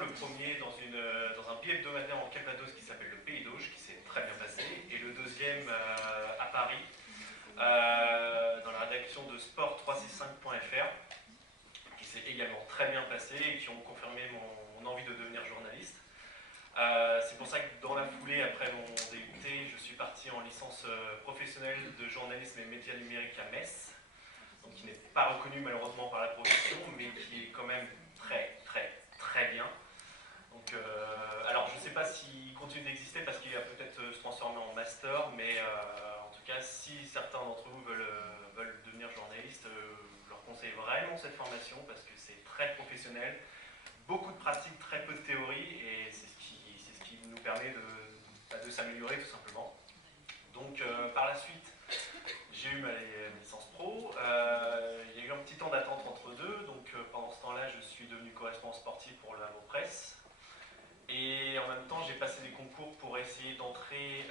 le premier dans un billet hebdomadaire en Calvados qui s'appelle Le Pays d'Auge, qui s'est très bien passé, et le deuxième à Paris, dans la rédaction de sport365.fr, qui s'est également très bien passé et qui ont confirmé mon envie de devenir journaliste. C'est pour ça que dans la foulée, après mon DUT, je suis parti en licence professionnelle de journalisme et médias numériques à Metz, donc qui n'est pas reconnu malheureusement par la profession, mais qui est quand même très bien. Donc, alors je ne sais pas s'il continue d'exister parce qu'il va peut-être se transformer en master, mais en tout cas, si certains d'entre vous veulent devenir journaliste, je leur conseille vraiment cette formation parce que c'est très professionnel, beaucoup de pratiques, très peu de théorie, et c'est ce qui nous permet de s'améliorer tout simplement. Donc par la suite, j'ai eu ma licence pro, il y a eu un petit temps d'attente entre deux, donc pendant ce temps-là, je suis devenu correspondant sportif pour l'Avro Presse. Et en même temps, j'ai passé des concours pour essayer d'entrer,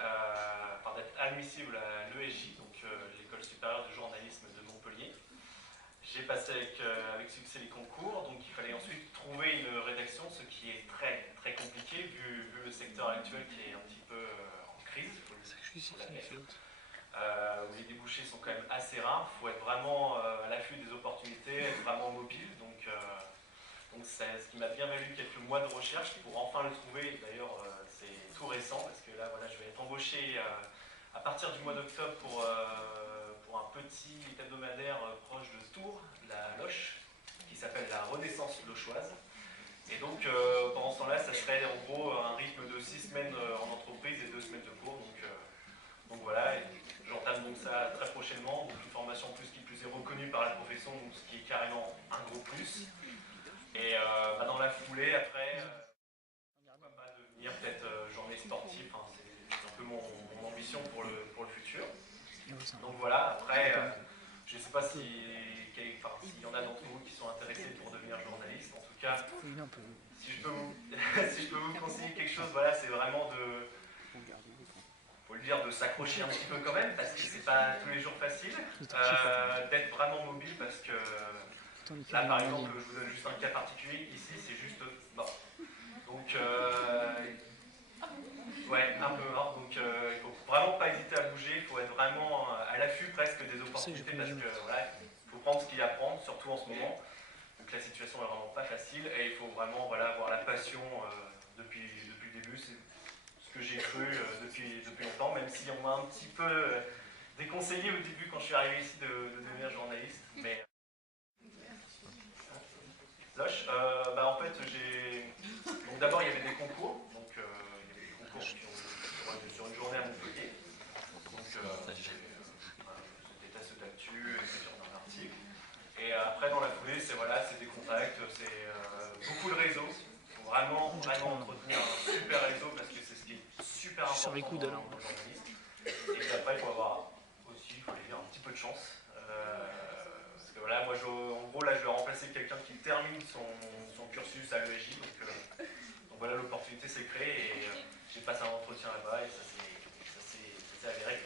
d'être admissible à l'ESJ, donc l'École supérieure de journalisme de Montpellier. J'ai passé avec succès les concours, donc il fallait ensuite trouver une rédaction, ce qui est très compliqué vu le secteur actuel qui est un petit peu en crise, où les débouchés sont quand même assez rares. Il faut être vraiment à l'affût des opportunités, être vraiment mobile. Donc c'est ce qui m'a bien valu quelques mois de recherche pour enfin le trouver. D'ailleurs, c'est tout récent parce que là, voilà, je vais être embauché à partir du mois d'octobre pour un petit hebdomadaire proche de Tours, la Loche, qui s'appelle la Renaissance Lochoise. Et donc, pendant ce temps-là, ça serait en gros un rythme de 6 semaines en entreprise et 2 semaines de cours. Donc voilà, j'entame donc ça très prochainement. Donc une formation qui plus est reconnue par la profession, donc ce qui est carrément un gros plus. Et dans la foulée, après, pourquoi pas devenir peut-être journaliste sportif, hein, c'est un peu mon ambition pour le futur. Donc voilà, après, je ne sais pas s'il y en a d'entre vous qui sont intéressés pour devenir journaliste. En tout cas, si je peux vous conseiller quelque chose, voilà, c'est vraiment faut le dire, de s'accrocher un petit peu quand même, parce que c'est pas tous les jours facile, d'être vraiment mobile, parce que là, par exemple, je vous donne juste un cas particulier, ici, c'est juste mort. Donc, ouais, un peu mort, donc il faut vraiment pas hésiter à bouger, il faut être vraiment à l'affût presque des opportunités, parce que voilà, il faut prendre ce qu'il y a à prendre, surtout en ce moment, donc la situation est vraiment pas facile, et il faut vraiment voilà, avoir la passion depuis le début, c'est ce que j'ai cru depuis longtemps, même si on m'a un petit peu déconseillé au début quand je suis arrivé ici de devenir journaliste. Mais Loche, en fait, donc d'abord il y avait des concours, donc il y avait des concours sur une journée à Montpellier. Donc c'était test d'actu, écriture d'un article. Et après dans la foulée, c'est des contacts, c'est beaucoup de réseaux. Il faut vraiment entretenir un super réseau parce que c'est ce qui est super important dans le journalisme. Et puis après, il faut avoir aussi, il faut aller dire, un petit peu de chance. Parce que voilà, moi, en gros, là, je vais remplacer quelqu'un qui termine son cursus à l'ESJ. Donc voilà, l'opportunité s'est créée et j'ai passé un entretien là-bas et ça s'est avéré